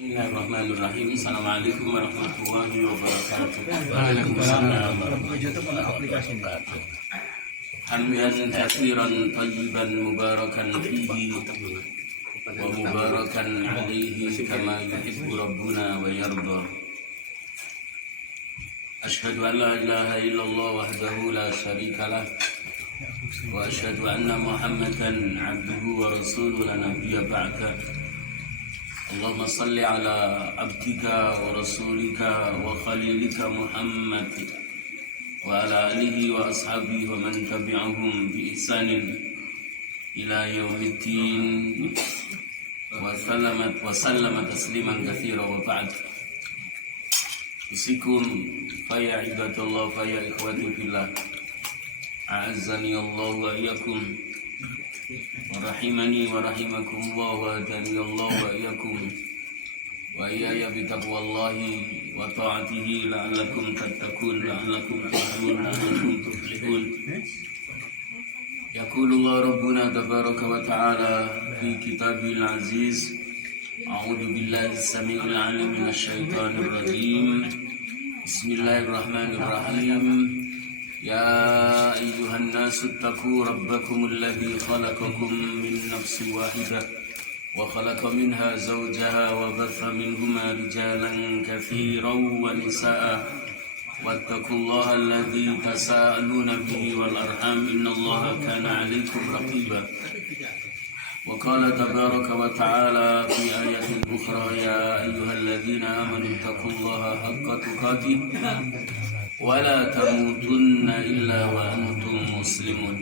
Bismillahirrahmanirrahim. Assalamualaikum warahmatullahi wabarakatuh. Waalaikumsalam warahmatullahi wabarakatuh. Hamdan katsiran tayyiban mubarakan fihi wa mubarakan alaihi kama yuhibbu rabbuna wa yarda. Ashhadu an la ilaha illallah wahdahu la syarika lah wa ashhadu anna Muhammadan abduhu wa rasuluhu la nabiyya ba'da. Allahumma salli ala abdika wa rasulika wa khalilika Muhammad wa ala alihi wa ashabihi wa man tabi'ahum bi ihsanin ila yaumiddin wa sallama tasliman katsira wa ba'd. Usikum fa ya ibadallah fa ya ikhwati fillah, a'azzani Allah wa iyyakum wa rahimani wa rahimakumullah wa hadani Allah wa iyyakum wa iyaya bi taqwallahi wa ta'atihi la'allakum tattaqun la'allakum tuflihun. Yaqulullah rabbuna tabaraka wa ta'ala fi kitabil aziz, a'udzu billahi as-sami'il 'alim minasyaitonir rajim. Bismillahirrahmanirrahim. يا أيها الناس اتقوا ربكم الذي خلقكم من نفس واحدة وخلق منها زوجها وبث منهما رجالا كثيرا ونساء واتقوا الله الذي تساءلون به والأرحام إن الله كان عليكم رقيبا. وقال تبارك وتعالى في آية أخرى يا أيها الذين آمنوا اتقوا الله حق تقاته ولا تموتن إلا وأنتم مسلمون.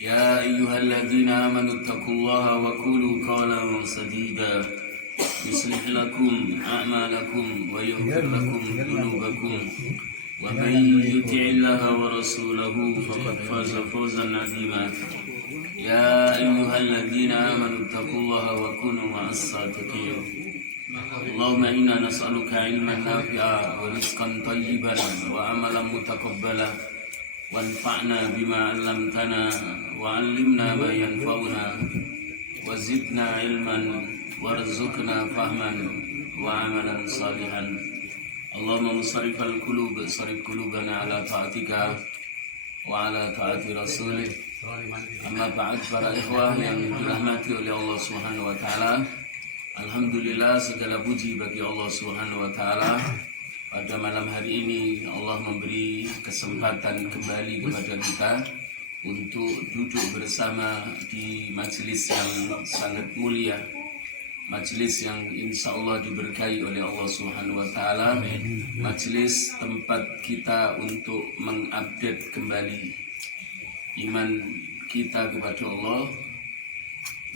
يا أيها الذين آمنوا اتقوا الله وقولوا قولا سديدا يصلح لكم أعمالكم ويغفر لكم ذنوبكم ومن يطع الله ورسوله فقد فاز فوزا عظيما. يا أيها الذين آمنوا اتقوا الله وكونوا مع الصادقين. اللهم إنا نسألك علما نافعا ورزقا طيبا وعملا متقبلا وانفعنا بما علمتنا وعلمنا ما ينفعنا وزدنا علما وارزقنا فهما وعملا صالحا. اللهم مصرف القلوب صرف قلوبنا على طاعتك وعلى طاعة رسوله. Amma ba'd, para ikhwah yang dirahmati oleh Allah Subhanahu wa taala. Alhamdulillah, segala puji bagi Allah Subhanahu wa taala. Pada malam hari ini Allah memberi kesempatan kembali kepada kita untuk duduk bersama di majelis yang sangat mulia, majelis yang insya Allah diberkahi oleh Allah Subhanahu wa taala, majelis tempat kita untuk mengupdate kembali iman kita kepada Allah,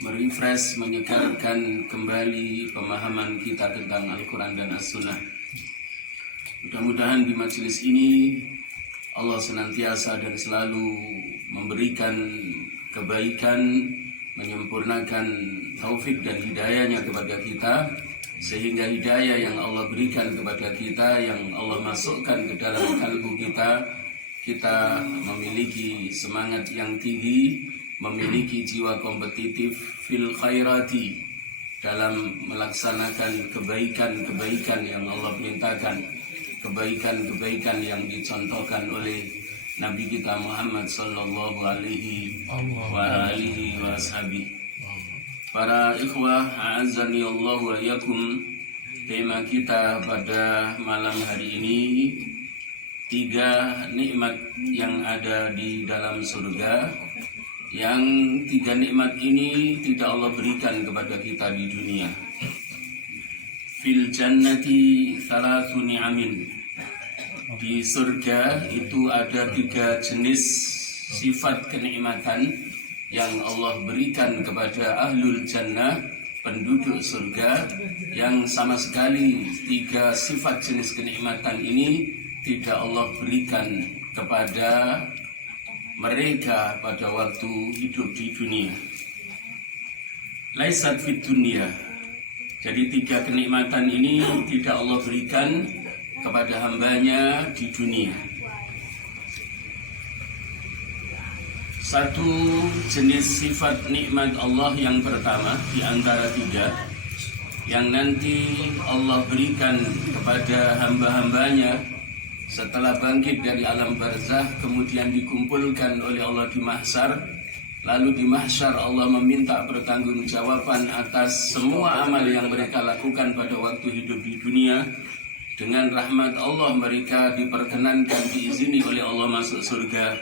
merefresh, menyegarkan kembali pemahaman kita tentang Al-Quran dan As-Sunnah. Mudah-mudahan di majelis ini Allah senantiasa dan selalu memberikan kebaikan, menyempurnakan taufik dan hidayahnya kepada kita, sehingga hidayah yang Allah berikan kepada kita, yang Allah masukkan ke dalam kalbu kita memiliki semangat yang tinggi, memiliki jiwa kompetitif fil khairati, dalam melaksanakan kebaikan-kebaikan yang Allah perintahkan, kebaikan-kebaikan yang dicontohkan oleh Nabi kita Muhammad sallallahu alaihi wa alihi wa ashabi. Para ikhwah, a'azzani Allah wa iyyakum, tema kita pada malam hari ini 3 nikmat yang ada di dalam surga, yang 3 nikmat ini tidak Allah berikan kepada kita di dunia. Fil jannati 3 ni'amin. Di surga itu ada 3 jenis sifat kenikmatan yang Allah berikan kepada ahlul jannah, penduduk surga, yang sama sekali 3 sifat jenis kenikmatan ini tidak Allah berikan kepada mereka pada waktu hidup di dunia. Laisat fit dunia. Jadi 3 kenikmatan ini tidak Allah berikan kepada hambanya di dunia. Satu jenis sifat nikmat Allah yang pertama di antara 3 yang nanti Allah berikan kepada hamba-hambanya setelah bangkit dari alam barzah, kemudian dikumpulkan oleh Allah di mahsyar. Lalu di mahsyar Allah meminta pertanggungjawaban atas semua amal yang mereka lakukan pada waktu hidup di dunia. Dengan rahmat Allah mereka diperkenankan, diizini oleh Allah masuk surga.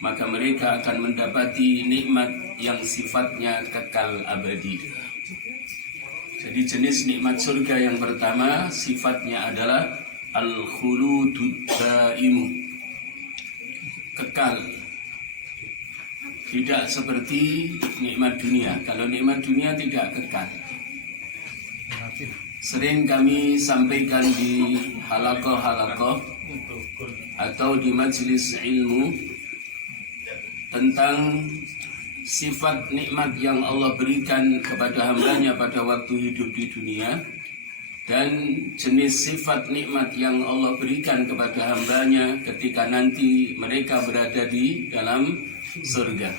Maka mereka akan mendapati nikmat yang sifatnya kekal abadi. Jadi jenis nikmat surga yang pertama sifatnya adalah al-khuludud daimu, kekal. Tidak seperti nikmat dunia. Kalau nikmat dunia tidak kekal. Sering kami sampaikan di halakoh-halakoh atau di majelis ilmu tentang sifat nikmat yang Allah berikan kepada hambanya pada waktu hidup di dunia, dan jenis sifat nikmat yang Allah berikan kepada hambanya ketika nanti mereka berada di dalam surga.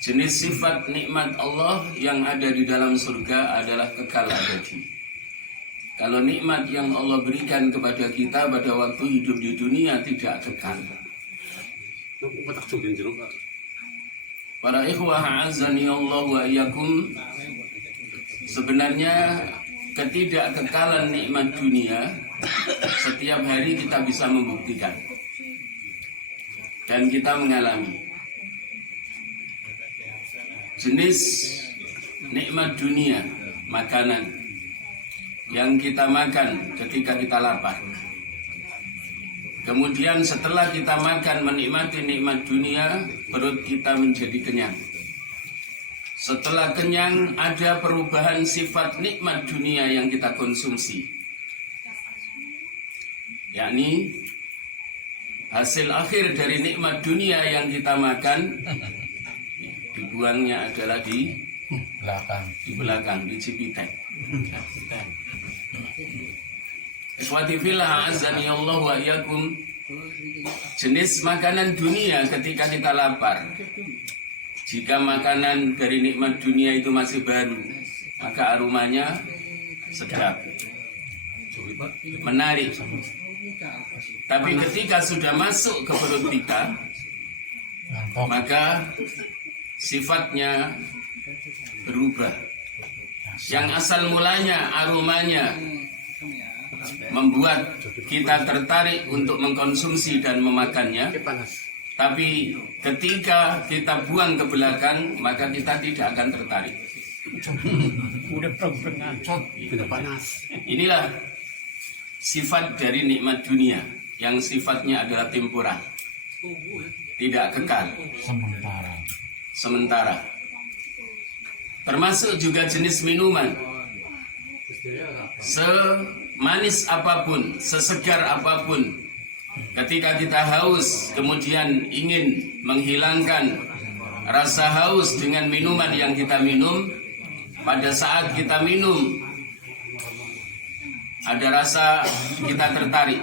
Jenis sifat nikmat Allah yang ada di dalam surga adalah kekal abadi. Kalau nikmat yang Allah berikan kepada kita pada waktu hidup di dunia tidak kekal. Para ikhwah azani Allah wa iyyakum, sebenarnya ketidakkekalan nikmat dunia setiap hari kita bisa membuktikan. Dan kita mengalami jenis nikmat dunia, makanan yang kita makan ketika kita lapar. Kemudian setelah kita makan menikmati nikmat dunia, perut kita menjadi kenyang. Setelah kenyang ada perubahan sifat nikmat dunia yang kita konsumsi, yakni hasil akhir dari nikmat dunia yang kita makan dibuangnya adalah di belakang, di Cipitek. Ikhwati fillah azani Allah wa iyyakum, jenis makanan dunia ketika kita lapar. Jika makanan dari nikmat dunia itu masih baru, maka aromanya sedap, menarik. Tapi ketika sudah masuk ke perut kita, maka sifatnya berubah. Yang asal mulanya aromanya membuat kita tertarik untuk mengkonsumsi dan memakannya, tapi ketika kita buang ke belakang, maka kita tidak akan tertarik. Inilah sifat dari nikmat dunia yang sifatnya adalah temporal, tidak kekal, sementara. Termasuk juga jenis minuman, semanis apapun, sesegar apapun, ketika kita haus kemudian ingin menghilangkan rasa haus dengan minuman yang kita minum, pada saat kita minum ada rasa kita tertarik,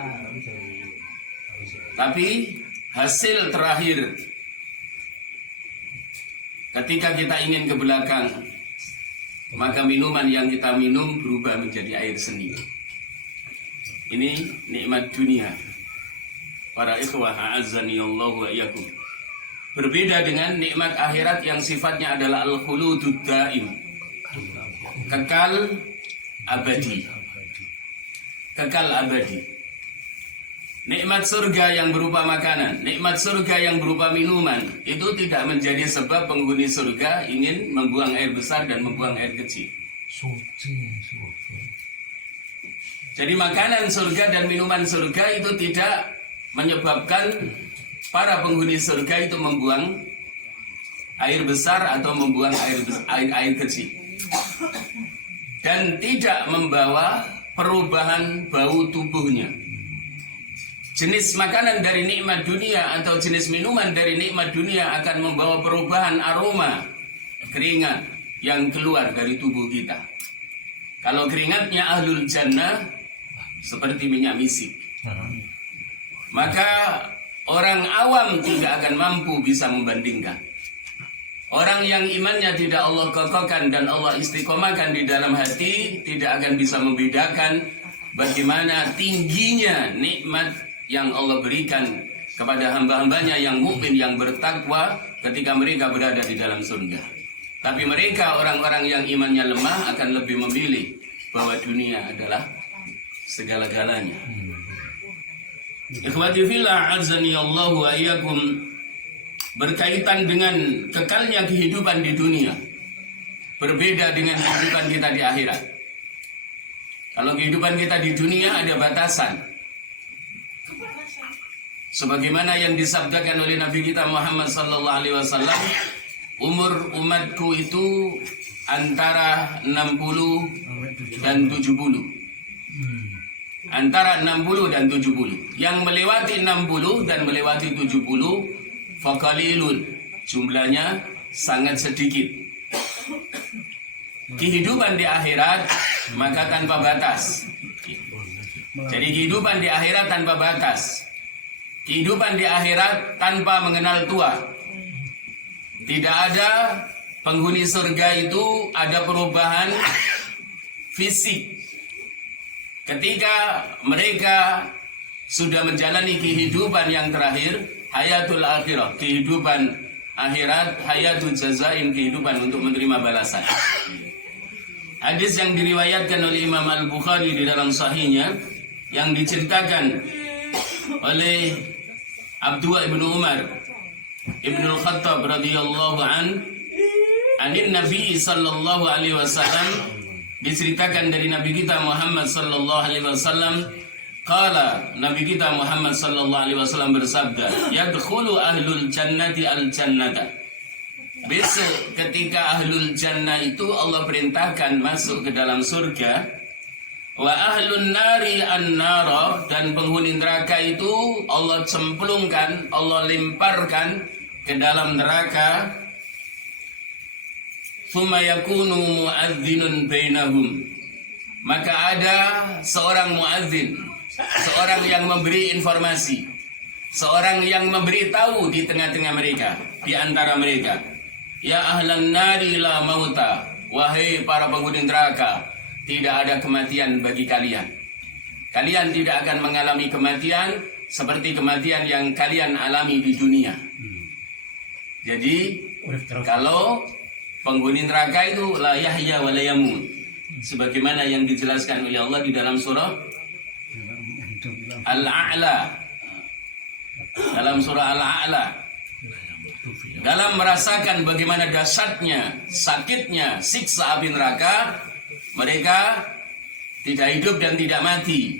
tapi hasil terakhir ketika kita ingin ke belakang, maka minuman yang kita minum berubah menjadi air seni. Ini nikmat dunia. Para ikhwah a'azzani Allah wa iyyakum. Berbeda dengan nikmat akhirat yang sifatnya adalah al-khuludud daim, kekal abadi. Kekal abadi. Nikmat surga yang berupa makanan, nikmat surga yang berupa minuman, itu tidak menjadi sebab penghuni surga ingin membuang air besar dan membuang air kecil. Jadi makanan surga dan minuman surga itu tidak menyebabkan para penghuni surga itu membuang air besar atau membuang air kecil. Dan tidak membawa perubahan bau tubuhnya. Jenis makanan dari nikmat dunia atau jenis minuman dari nikmat dunia akan membawa perubahan aroma keringat yang keluar dari tubuh kita. Kalau keringatnya ahlul jannah seperti minyak misik, maka orang awam tidak akan mampu bisa membandingkan. Orang yang imannya tidak Allah kokohkan dan Allah istiqomahkan di dalam hati, tidak akan bisa membedakan bagaimana tingginya nikmat yang Allah berikan kepada hamba-hambanya yang mukmin, yang bertakwa ketika mereka berada di dalam surga. Tapi mereka, orang-orang yang imannya lemah, akan lebih memilih bahwa dunia adalah segala-galanya. Ikhwati fillah, azani Allah wa iyyakum, berkaitan dengan kekalnya kehidupan di dunia, berbeda dengan kehidupan kita di akhirat. Kalau kehidupan kita di dunia ada batasan, sebagaimana yang disabdakan oleh Nabi kita Muhammad sallallahu alaihi wasallam, umur umatku itu antara 60 dan 70. Antara 60 dan 70. Yang melewati 60 dan melewati 70 faqalilun, jumlahnya sangat sedikit. Kehidupan di akhirat maka tanpa batas. Jadi kehidupan di akhirat tanpa batas. Kehidupan di akhirat tanpa mengenal tua. Tidak ada penghuni surga itu ada perubahan fisik. Ketika mereka sudah menjalani kehidupan yang terakhir, hayatul akhirah, kehidupan akhirat, hayatul jazain, kehidupan untuk menerima balasan. Hadis yang diriwayatkan oleh Imam Al-Bukhari di dalam sahihnya, yang diceritakan oleh Abdullah ibnu Umar ibnu Al-Khattab radhiyallahu anin Nabi sallallahu alaihi wasallam, diceritakan dari Nabi kita Muhammad sallallahu alaihi wasallam, qala, Nabi kita Muhammad sallallahu alaihi wasallam bersabda, yadkhulu ahlul jannati al-jannata. Besok ketika ahlul jannah itu Allah perintahkan masuk ke dalam surga, wa ahlun nari an-nara, dan penghuni neraka itu Allah cemplungkan, Allah lemparkan ke dalam neraka. Tsumma yakunu muadzinun bainahum, maka ada seorang muadzin, seorang yang memberi informasi, seorang yang memberitahu di tengah-tengah mereka, di antara mereka, ya ahlan nari la mauta, wahai para penghuni neraka, tidak ada kematian bagi kalian. Kalian tidak akan mengalami kematian seperti kematian yang kalian alami di dunia. Jadi kalau penghuni neraka itu la yahya wa la yamut, sebagaimana yang dijelaskan oleh Allah di dalam surah Al-A'la, dalam surah Al-A'la, dalam merasakan bagaimana dahsyatnya, sakitnya siksa api neraka, mereka tidak hidup dan tidak mati.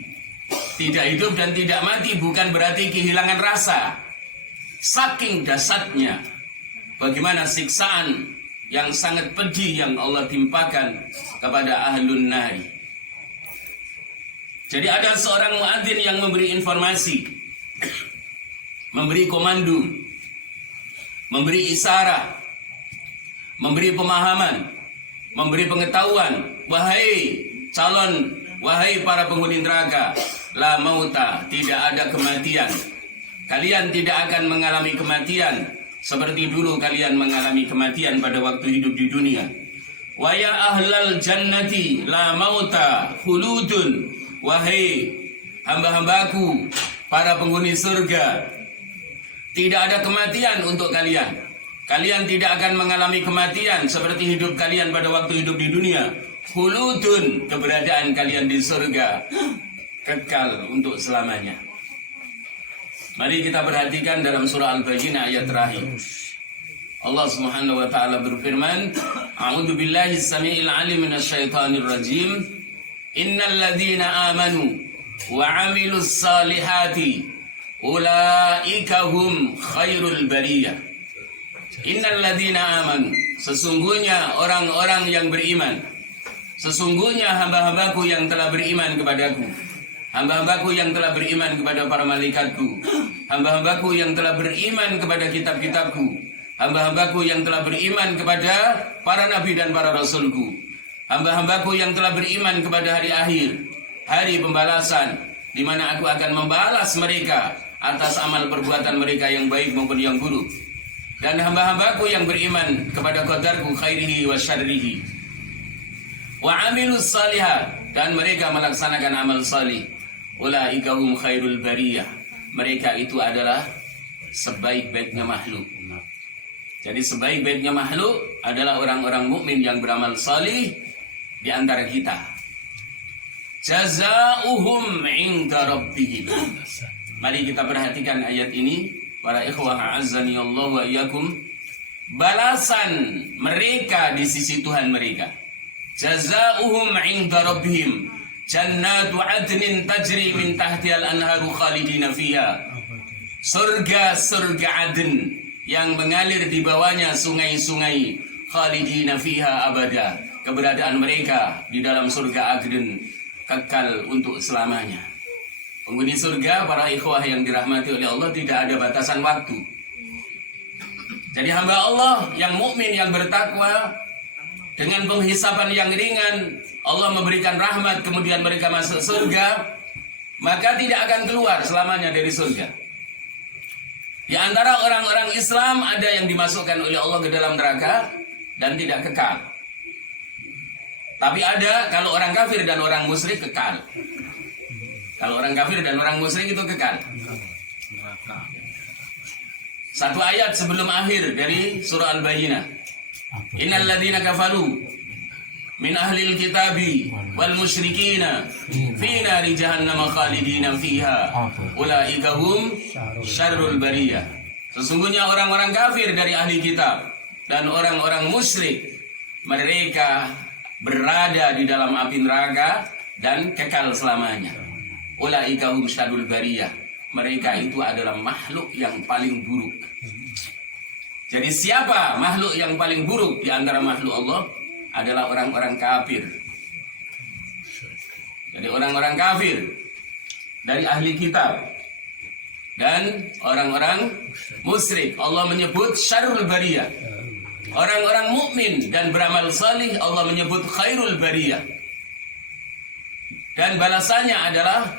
Tidak hidup dan tidak mati bukan berarti kehilangan rasa. Saking dahsyatnya bagaimana siksaan yang sangat pedih yang Allah timpakan kepada ahlun nari. Jadi ada seorang muadzin yang memberi informasi, memberi komando, memberi isyarat, memberi pemahaman, memberi pengetahuan, wahai calon, wahai para penghuni neraka, la mauta, tidak ada kematian. Kalian tidak akan mengalami kematian seperti dulu kalian mengalami kematian pada waktu hidup di dunia. Wa ya ahlal jannati la mauta khuludun, wahai hamba-hambaku, para penghuni surga, tidak ada kematian untuk kalian. Kalian tidak akan mengalami kematian seperti hidup kalian pada waktu hidup di dunia. Khuludun, keberadaan kalian di surga kekal untuk selamanya. Mari kita perhatikan dalam surah Al-Baqarah ayat terakhir. Allah Subhanahu wa taala berfirman, A'udzu billahi as-sami'il 'alim minasyaitonir rajim. Innal ladzina amanu wa 'amilus salihati ulaika hum khairul bariyah. Innal ladzina amanu, sesungguhnya orang-orang yang beriman, sesungguhnya hamba-hambaku yang telah beriman kepadaku, hamba-hambaku yang telah beriman kepada para malaikatku, hamba-hambaku yang telah beriman kepada kitab-kitabku, hamba-hambaku yang telah beriman kepada para nabi dan para rasulku, hamba-hambaku yang telah beriman kepada hari akhir, hari pembalasan, di mana aku akan membalas mereka atas amal perbuatan mereka yang baik maupun yang buruk. dan hamba-hambaku yang beriman kepada qadarku khairihi wa syarrihi. Wa amilus salihat, dan mereka melaksanakan amal salih. Ulaika hum khairul bariyah. Mereka itu adalah sebaik-baiknya makhluk. Jadi sebaik-baiknya makhluk adalah orang-orang mukmin yang beramal salih di antara kita. Jazaohum 'inda rabbihim. Mari kita perhatikan ayat ini, para ikhwah a'azzani Allah wa iyyakum. Balasan mereka di sisi Tuhan mereka. Jazaohum 'inda rabbihim jannatu 'adnin tajri min tahtihal anharu khalidina fiha. Surga Aden yang mengalir di bawahnya sungai-sungai, khalidina fiha abada. Keberadaan mereka di dalam surga Aden kekal untuk selamanya. Penghuni surga, para ikhwah yang dirahmati oleh Allah, tidak ada batasan waktu. Jadi hamba Allah yang mukmin, yang bertakwa, dengan penghisaban yang ringan, Allah memberikan rahmat, kemudian mereka masuk surga, maka tidak akan keluar selamanya dari surga. Di antara orang-orang Islam ada yang dimasukkan oleh Allah ke dalam neraka dan tidak kekal. Tapi ada kalau orang kafir dan orang musyrik kekal. Kalau orang kafir dan orang musyrik itu kekal. Satu ayat sebelum akhir dari surah Al-Bayyinah. Innal ladzina kafaru min ahlil kitabi wal musyrikina fi nari jahannam khalidina fiha ulaika hum syarrul bariyah. Sesungguhnya orang-orang kafir dari ahli kitab dan orang-orang musyrik, mereka berada di dalam api neraka dan kekal selamanya. Ulaika hum syarrul bariyah. Mereka itu adalah makhluk yang paling buruk. Jadi siapa makhluk yang paling buruk di antara makhluk Allah? Adalah orang-orang kafir. Jadi orang-orang kafir dari ahli kitab dan orang-orang musyrik, Allah menyebut syarrul bariyah. Orang-orang mukmin dan beramal salih, Allah menyebut khairul bariyah. Dan balasannya adalah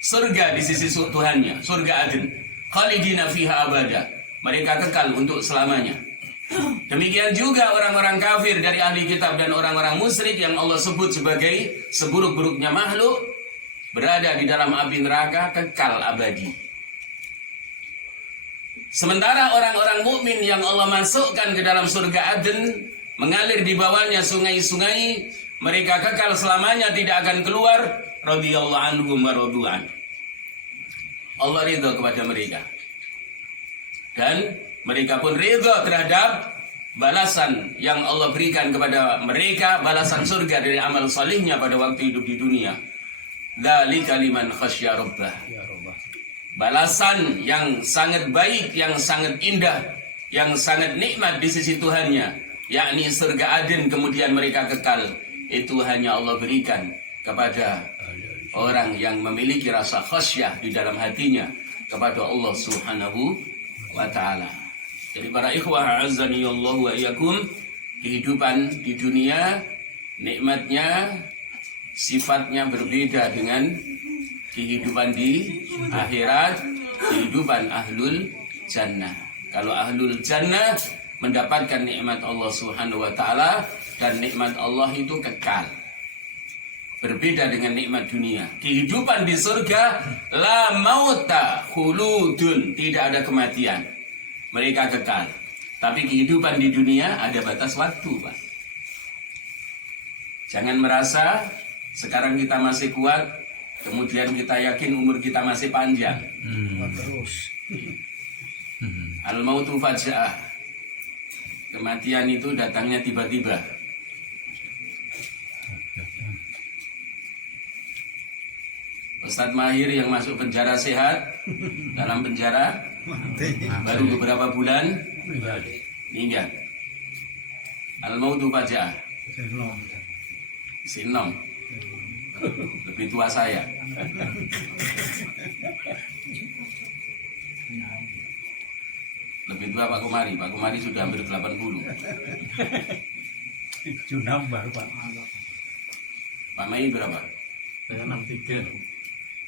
surga di sisi Tuhannya, surga Aden. Khalidina fiha abada. Mereka kekal untuk selamanya. Demikian juga orang-orang kafir dari ahli kitab dan orang-orang musyrik yang Allah sebut sebagai seburuk-buruknya makhluk, berada di dalam api neraka kekal abadi. Sementara orang-orang mukmin yang Allah masukkan ke dalam surga Aden, mengalir di bawahnya sungai-sungai, mereka kekal selamanya, tidak akan keluar. Radhiyallahu anhum wa radu'an. Allah ridha kepada mereka. Dan mereka pun ridha terhadap balasan yang Allah berikan kepada mereka, balasan surga dari amal salihnya pada waktu hidup di dunia. Dzalika liman khasyya rabbah. Balasan yang sangat baik, yang sangat indah, yang sangat nikmat di sisi Tuhannya, yakni surga Aden kemudian mereka kekal. Itu hanya Allah berikan kepada orang yang memiliki rasa khasyah di dalam hatinya kepada Allah Subhanahu wa ta'ala. Jadi para ikhwah a'azzani Allah wa iyyakum, kehidupan di dunia nikmatnya, sifatnya berbeda dengan kehidupan di akhirat, kehidupan ahlul jannah. Kalau ahlul jannah mendapatkan nikmat Allah Subhanahu wa ta'ala, dan nikmat Allah itu kekal. Berbeda dengan nikmat dunia. Kehidupan di surga la mauta khuludun, tidak ada kematian. Mereka kekal. Tapi kehidupan di dunia ada batas waktu, Pak. Jangan merasa sekarang kita masih kuat, kemudian kita yakin umur kita masih panjang. Terus. Al-mautu faja'ah. Kematian itu datangnya tiba-tiba. Ustadz Mahir yang masuk penjara sehat, dalam penjara baru beberapa bulan meninggal. Al-mautu faja'ah. Sinom. Lebih tua saya. Lebih tua Pak Komari. Pak Komari sudah hampir 80. Junam baru Pak. Pak Mai berapa? Saya 63.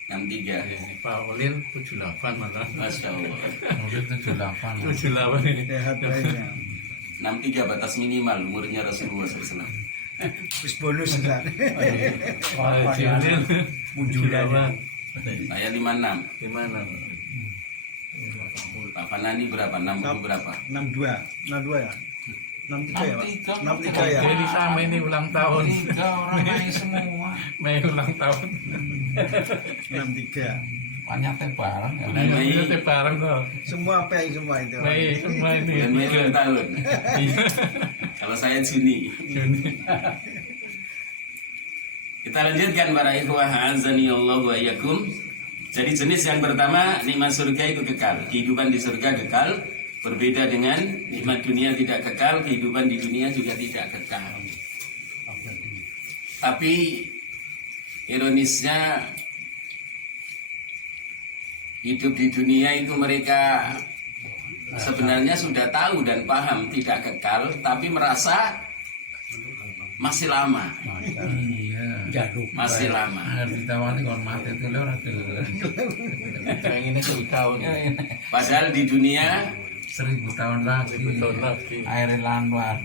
63. Pak Ulil 78 malah. Masya Allah. Mungkin 78. 78 ini. Sehat baiknya. 63 batas minimal umurnya Rasulullah SAW. Terus bonus juga. Wah, si Ulil Munculannya. 78. Saya 56. Gimana? Pak Fanani berapa? 60 berapa? 62. 62 ya? 63 ya, Pak? 63 ya? Jadi sama ini ulang tahun. Tiga orang main semua. Mei ulang tahun. 63. Banyak teh bareng ya. Mei. Itu teh bareng kok. Semua Pei semua itu. Mei semua ini. Bulan Mei ulang tahun. Iya. Kalau saya Juni. Juni. Kita lanjutkan para ikhwah azani Allah wa iyyakum. Jadi jenis yang pertama nikmat surga itu kekal. Kehidupan di surga kekal. Berbeda dengan nikmat dunia tidak kekal, kehidupan di dunia juga tidak kekal. Tapi ironisnya hidup di dunia itu mereka sebenarnya sudah tahu dan paham tidak kekal, tapi merasa masih lama, Iya. masih lama. Harus ditawani kon mati itu lho ora gelem. Pengennya 1000 tahun. Padahal di dunia 1000 tahun lagi. 1000 tahun lagi. Air lanwar.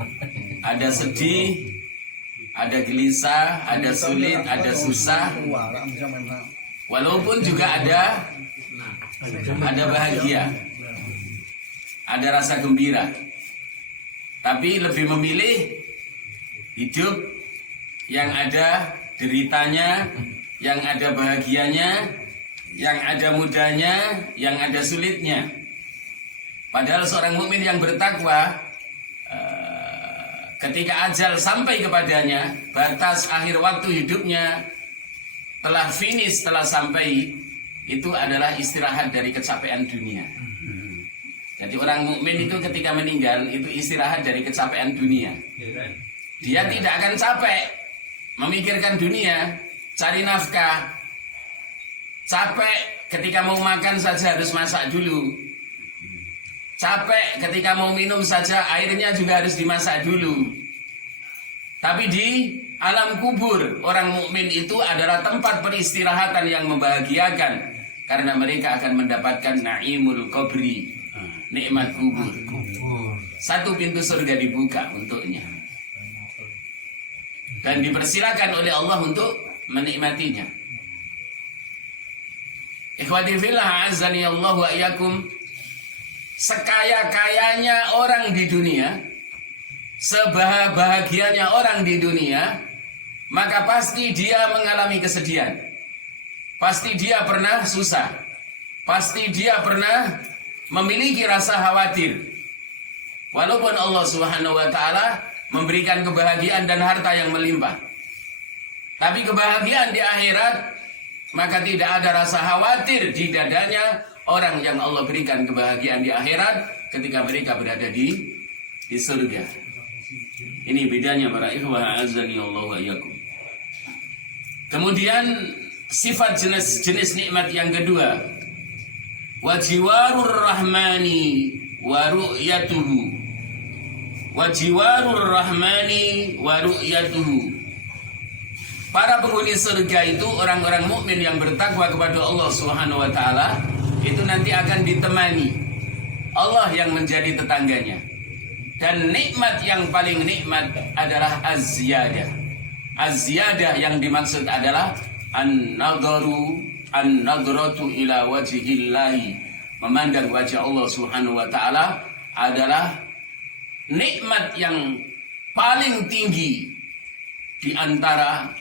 ada sedih, ada gelisah, ada sulit, ada susah. Walaupun juga ada bahagia, ada rasa gembira. Tapi lebih memilih hidup yang ada deritanya, yang ada bahagianya, yang ada mudahnya, yang ada sulitnya. Padahal seorang mukmin yang bertakwa, ketika ajal sampai kepadanya, batas akhir waktu hidupnya telah finish, telah sampai, itu adalah istirahat dari kecapean dunia. Jadi orang mukmin itu ketika meninggal itu istirahat dari kecapean dunia. Dia tidak akan capek memikirkan dunia, cari nafkah. Capek ketika mau makan saja harus masak dulu. Capek ketika mau minum saja airnya juga harus dimasak dulu. Tapi di alam kubur orang mukmin itu adalah tempat peristirahatan yang membahagiakan, karena mereka akan mendapatkan naimul qabri, nikmat kubur. Satu pintu surga dibuka untuknya dan dipersilakan oleh Allah untuk menikmatinya. Ikhwati fillah azani Allah wa iyyakum. Sekaya-kayanya orang di dunia, sebahagianya orang di dunia, maka pasti dia mengalami kesedihan. Pasti dia pernah susah. Pasti dia pernah memiliki rasa khawatir. Walaupun Allah Subhanahu wa taala memberikan kebahagiaan dan harta yang melimpah, tapi kebahagiaan di akhirat, maka tidak ada rasa khawatir di dadanya orang yang Allah berikan kebahagiaan di akhirat ketika mereka berada di surga. Ini bedanya para ikhwah azani Allah wa iyyakum. Kemudian sifat jenis nikmat yang kedua, wa jiwarur rahmani wa ru'yatuhu. Wa jiwarur rahmani wa ru'yatuhu. Para penghuni surga itu orang-orang mukmin yang bertakwa kepada Allah Subhanahu wa taala, itu nanti akan ditemani Allah yang menjadi tetangganya. Dan nikmat yang paling nikmat adalah az-ziyadah. Az-ziyadah yang dimaksud adalah an-nadratu ila wajhillahi. Memandang wajah Allah Subhanahu wa taala adalah nikmat yang paling tinggi di antara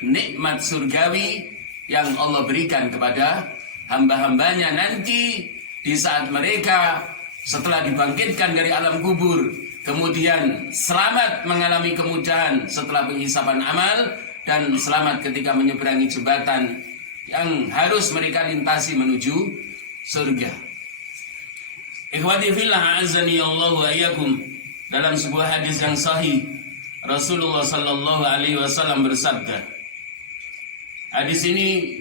nikmat surgawi yang Allah berikan kepada hamba-hambanya nanti di saat mereka setelah dibangkitkan dari alam kubur, kemudian selamat mengalami kemudahan setelah penghisapan amal, dan selamat ketika menyeberangi jembatan yang harus mereka lintasi menuju surga. Ikhwati fillah azani Allah wa iyyakum. Dalam sebuah hadis yang sahih, Rasulullah sallallahu alaihi wasallam bersabda. Hadis ini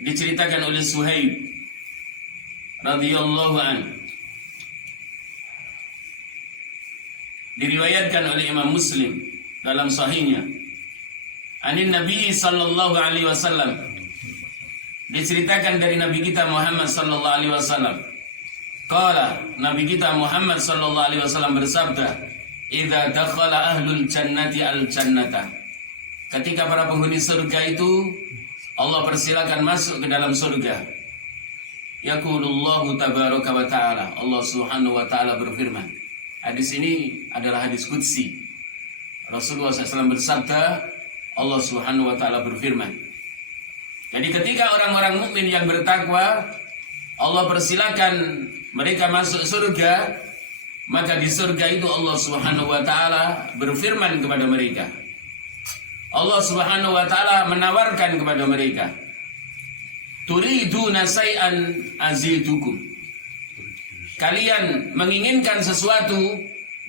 diceritakan oleh Suhaib radhiyallahu anhu, diriwayatkan oleh Imam Muslim dalam sahihnya, anin Nabi sallallahu alaihi wasallam, Diceritakan dari Nabi kita Muhammad sallallahu alaihi wasallam. Qala, Nabi kita Muhammad sallallahu alaihi wasallam bersabda, "Idza dakhala ahlul jannati al-jannata." Ketika para penghuni surga itu Allah persilakan masuk ke dalam surga. Yaqulullahu tabaraka wa ta'ala. Allah Subhanahu wa taala berfirman. Hadis ini adalah hadis qudsi. Rasulullah SAW bersabda, Allah Subhanahu wa taala berfirman. Jadi ketika orang-orang mukmin yang bertakwa, Allah persilakan mereka masuk surga, maka di surga itu Allah Subhanahu wa taala berfirman kepada mereka. Allah Subhanahu wa taala menawarkan kepada mereka, "Turiduna syai'an azidukum." Kalian menginginkan sesuatu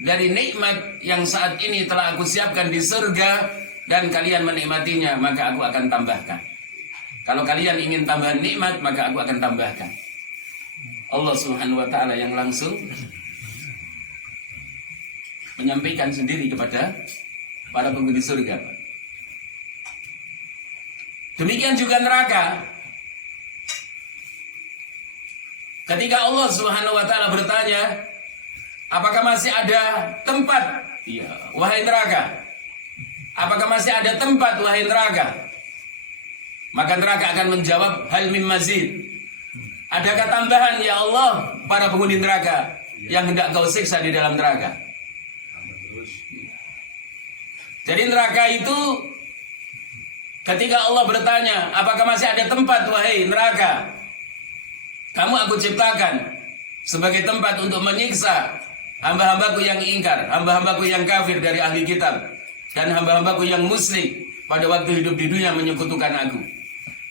dari nikmat yang saat ini telah aku siapkan di surga dan kalian menikmatinya, maka aku akan tambahkan. Kalau kalian ingin tambahan nikmat, maka aku akan tambahkan. Allah Subhanahu wa taala yang langsung menyampaikan sendiri kepada para penghuni surga. Demikian juga neraka. Ketika Allah Subhanahu wa taala bertanya, apakah masih ada tempat? Ya, wahai neraka. Apakah masih ada tempat wahai neraka? Maka neraka akan menjawab, hal mim mazid. Adakah tambahan ya Allah para penghuni neraka yang hendak kau siksa di dalam neraka? Jadi neraka itu ketika Allah bertanya, apakah masih ada tempat wahai neraka? Kamu aku ciptakan sebagai tempat untuk menyiksa hamba-hambaku yang ingkar, hamba-hambaku yang kafir dari ahli kitab, dan hamba-hambaku yang musyrik pada waktu hidup di dunia menyekutukan aku.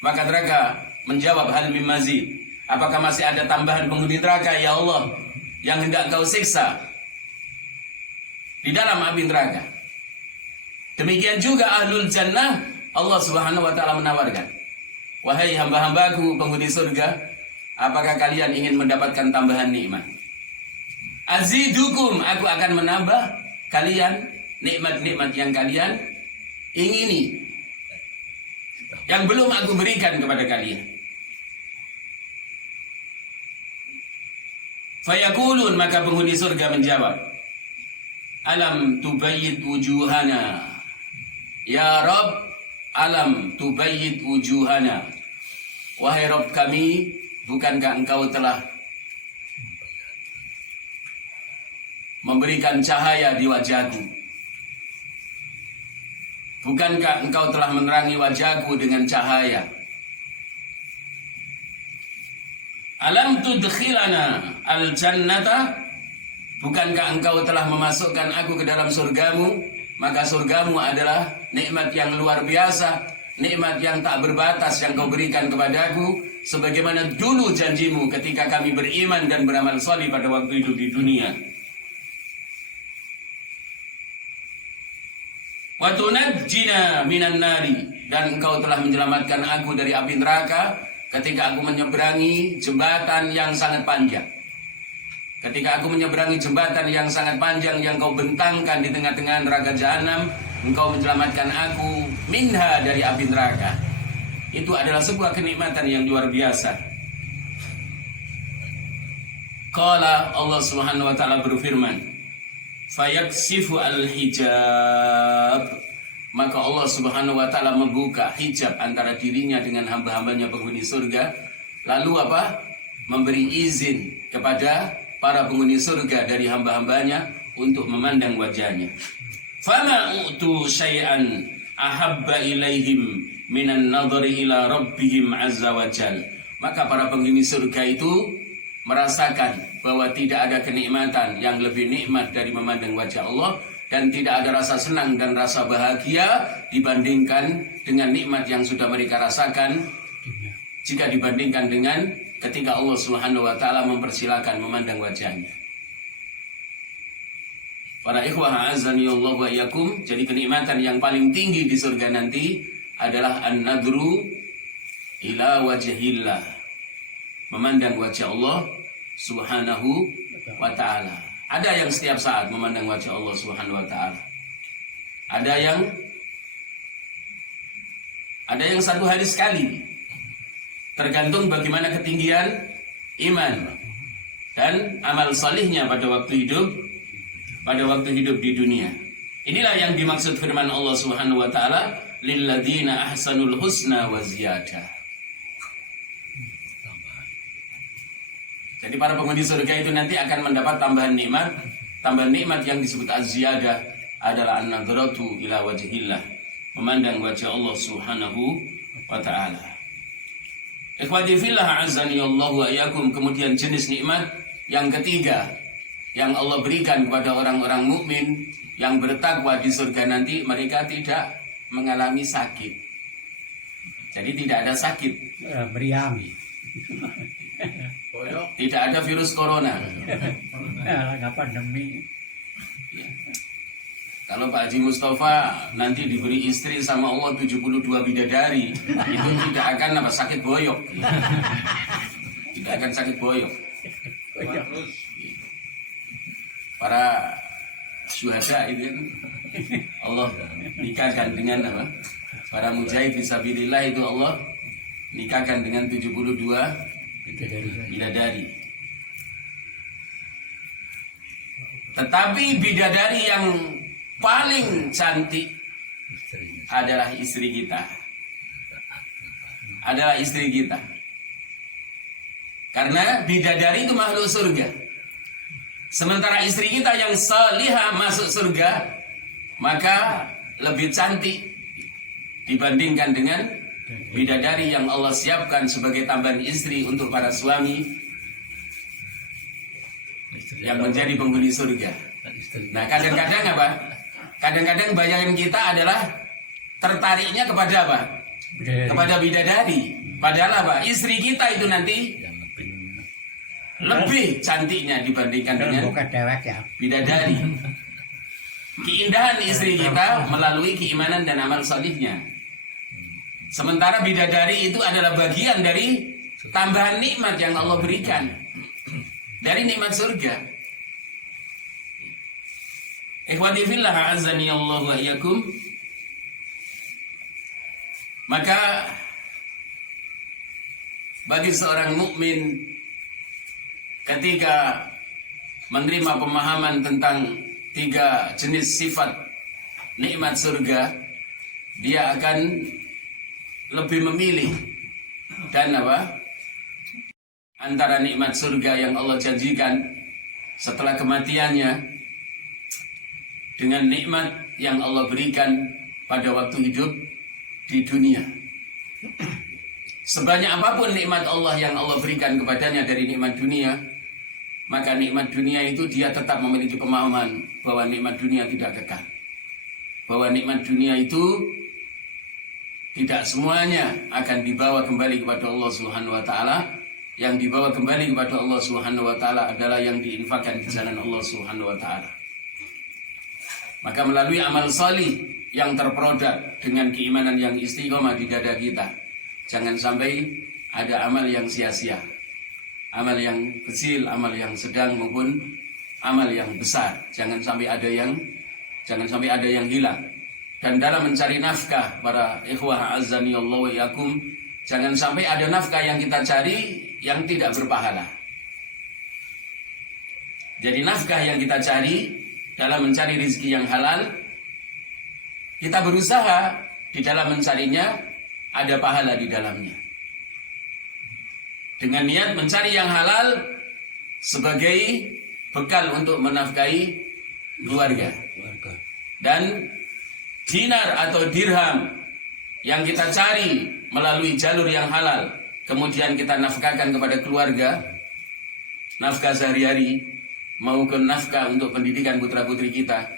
Maka neraka menjawab, hal mim mazid. Apakah masih ada tambahan penghuni neraka ya Allah yang hendak kau siksa di dalam api neraka? Demikian juga ahlul jannah, Allah Subhanahu wa taala menawarkan, wahai hamba-hambaku penghuni surga, apakah kalian ingin mendapatkan tambahan nikmat? Azidukum, aku akan menambah kalian nikmat-nikmat yang kalian ingini, yang belum aku berikan kepada kalian. Fayaqulun, maka penghuni surga menjawab, alam tubayyid wujuhana, ya Rabb, alam tubayyid wujuhana, wahai Rabb kami, bukankah engkau telah memberikan cahaya di wajahku? Bukankah engkau telah menerangi wajahku dengan cahaya? Alam tudkhilana al-jannata, bukankah engkau telah memasukkan aku ke dalam surgamu? Maka surgamu adalah nikmat yang luar biasa, nikmat yang tak berbatas yang kau berikan kepadaku, sebagaimana dulu janjimu ketika kami beriman dan beramal saleh pada waktu hidup di dunia. Wa tunajjina minan nari, dan engkau telah menyelamatkan aku dari api neraka ketika aku menyeberangi jembatan yang sangat panjang. Ketika aku menyeberangi jembatan yang sangat panjang yang kau bentangkan di tengah-tengah neraka jahanam, engkau menyelamatkan aku minha, dari api neraka. Itu adalah sebuah kenikmatan yang luar biasa. Qala, Allah Subhanahu wa taala berfirman, fayaksifu al-hijab, maka Allah Subhanahu wa taala membuka hijab antara dirinya dengan hamba-hambanya penghuni surga. Lalu apa? Memberi izin kepada para penghuni surga dari hamba-hambanya untuk memandang wajahnya. Fama utu syai'an ahabba ilaihim minan nadhari ila rabbihim azza wa jal. Maka para penghuni surga itu merasakan bahwa tidak ada kenikmatan yang lebih nikmat dari memandang wajah Allah, dan tidak ada rasa senang dan rasa bahagia dibandingkan dengan nikmat yang sudah mereka rasakan jika dibandingkan dengan ketika Allah Subhanahu wa taala mempersilakan memandang wajahnya. Para ikhwah azani Allah wa iyyakum, jadi kenikmatan yang paling tinggi di surga nanti adalah an-nadru ila wajhillah, memandang wajah Allah Subhanahu wa ta'ala. Ada yang setiap saat memandang wajah Allah Subhanahu wa ta'ala. Ada yang satu hari sekali. tergantung bagaimana ketinggian iman dan amal salihnya pada waktu hidup di dunia. Inilah yang dimaksud firman Allah Subhanahu wa taala, lilladzina ahsanul husna wa ziyadah. Jadi para penghuni surga itu nanti akan mendapat tambahan nikmat. Tambahan nikmat yang disebut az-ziyadah adalah an-nadratu ila wajhillah, memandang wajah Allah Subhanahu wa taala. Ikhwati fillah azani Allah wa iyyakum. Kemudian jenis nikmat yang ketiga yang Allah berikan kepada orang-orang mukmin yang bertakwa di surga nanti, mereka tidak mengalami sakit. Jadi tidak ada sakit. Beriami. Tidak ada virus corona. Nggak pandemi. Kalau Pak Haji Mustafa nanti diberi istri sama Allah 72 bidadari, itu tidak akan sakit boyok. Tidak akan sakit boyok. Para syuhada itu kan Allah nikahkan dengan apa? Para mujahid fisabilillah itu Allah nikahkan dengan 72 bidadari. Tetapi bidadari yang paling cantik adalah istri kita. Adalah istri kita. Karena bidadari itu makhluk surga. Sementara istri kita yang salihah masuk surga, maka lebih cantik dibandingkan dengan bidadari yang Allah siapkan sebagai tambahan istri untuk para suami yang menjadi penghuni surga. Nah, kadang-kadang apa? Kadang-kadang bayangan kita adalah tertariknya kepada apa? Kepada bidadari. Padahal apa? Istri kita itu nanti lebih cantiknya dibandingkan dengan bidadari. Keindahan istri kita melalui keimanan dan amal salihnya. Sementara bidadari itu adalah bagian dari tambahan nikmat yang Allah berikan dari nikmat surga. Ikhwati fillah a'azzani Allah wa iyyakum. Maka bagi seorang mukmin ketika menerima pemahaman tentang 3 jenis sifat nikmat surga, dia akan lebih memilih dan apa? Antara nikmat surga yang Allah janjikan setelah kematiannya dengan nikmat yang Allah berikan pada waktu hidup di dunia. Sebanyak apapun nikmat Allah yang Allah berikan kepadanya dari nikmat dunia, maka nikmat dunia itu dia tetap memiliki pemahaman bahwa nikmat dunia tidak kekal. Bahwa nikmat dunia itu tidak semuanya akan dibawa kembali kepada Allah Subhanahu wa taala. Yang dibawa kembali kepada Allah Subhanahu wa taala adalah yang diinfakkan di jalan Allah Subhanahu wa taala. Maka melalui amal salih yang terproduk dengan keimanan yang istiqomah di dada kita, jangan sampai ada amal yang sia-sia. Amal yang kecil, amal yang sedang maupun amal yang besar, jangan sampai ada yang hilang. Dan dalam mencari nafkah, para ikhwah azani Allah wa iyyakum, jangan sampai ada nafkah yang kita cari yang tidak berpahala. Jadi nafkah yang kita cari dalam mencari rezeki yang halal, kita berusaha di dalam mencarinya ada pahala di dalamnya. Dengan niat mencari yang halal sebagai bekal untuk menafkahi keluarga. Dan dinar atau dirham yang kita cari melalui jalur yang halal, kemudian kita nafkahkan kepada keluarga, nafkah sehari-hari maupun nafkah untuk pendidikan putra-putri kita,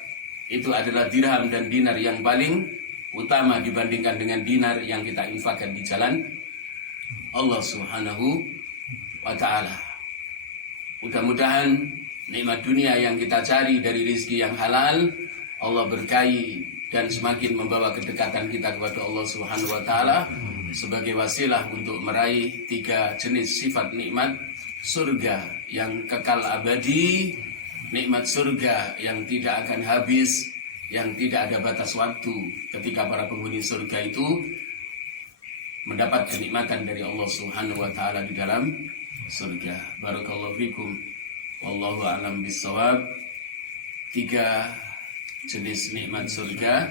itu adalah dirham dan dinar yang paling utama dibandingkan dengan dinar yang kita infakkan di jalan Allah Subhanahu wa ta'ala. Mudah-mudahan nikmat dunia yang kita cari dari rezeki yang halal Allah berkahi dan semakin membawa kedekatan kita kepada Allah Subhanahu wa ta'ala sebagai wasilah untuk meraih 3 jenis sifat nikmat surga yang kekal abadi, nikmat surga yang tidak akan habis, yang tidak ada batas waktu ketika para penghuni surga itu mendapat kenikmatan dari Allah Subhanahu wa taala di dalam surga. Barakallahu fikum. Wallahu a'lam bissawab. 3 jenis nikmat surga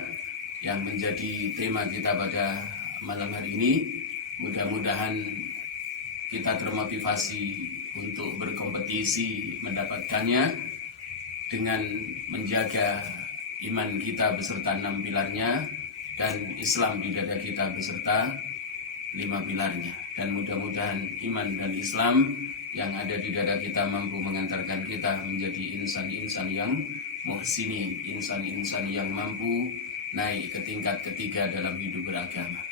yang menjadi tema kita pada malam hari ini. Mudah-mudahan kita termotivasi untuk berkompetisi mendapatkannya dengan menjaga iman kita beserta 6 pilarnya dan Islam di dada kita beserta 5 pilarnya. Dan mudah-mudahan iman dan Islam yang ada di dada kita mampu mengantarkan kita menjadi insan-insan yang muhsinin, insan-insan yang mampu naik ke tingkat ketiga dalam hidup beragama.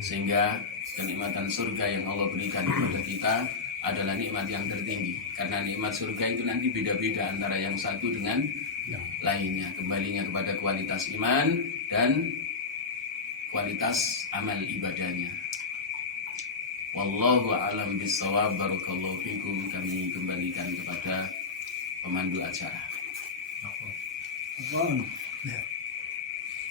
Sehingga kenikmatan surga yang Allah berikan kepada kita adalah nikmat yang tertinggi. Karena nikmat surga itu nanti beda-beda antara yang satu dengan lainnya. Kembalinya kepada kualitas iman dan kualitas amal ibadahnya. Wallahu a'lam bissawab. Barakallahu fikum. Kami kembalikan kepada pemandu acara. Apa? Ya.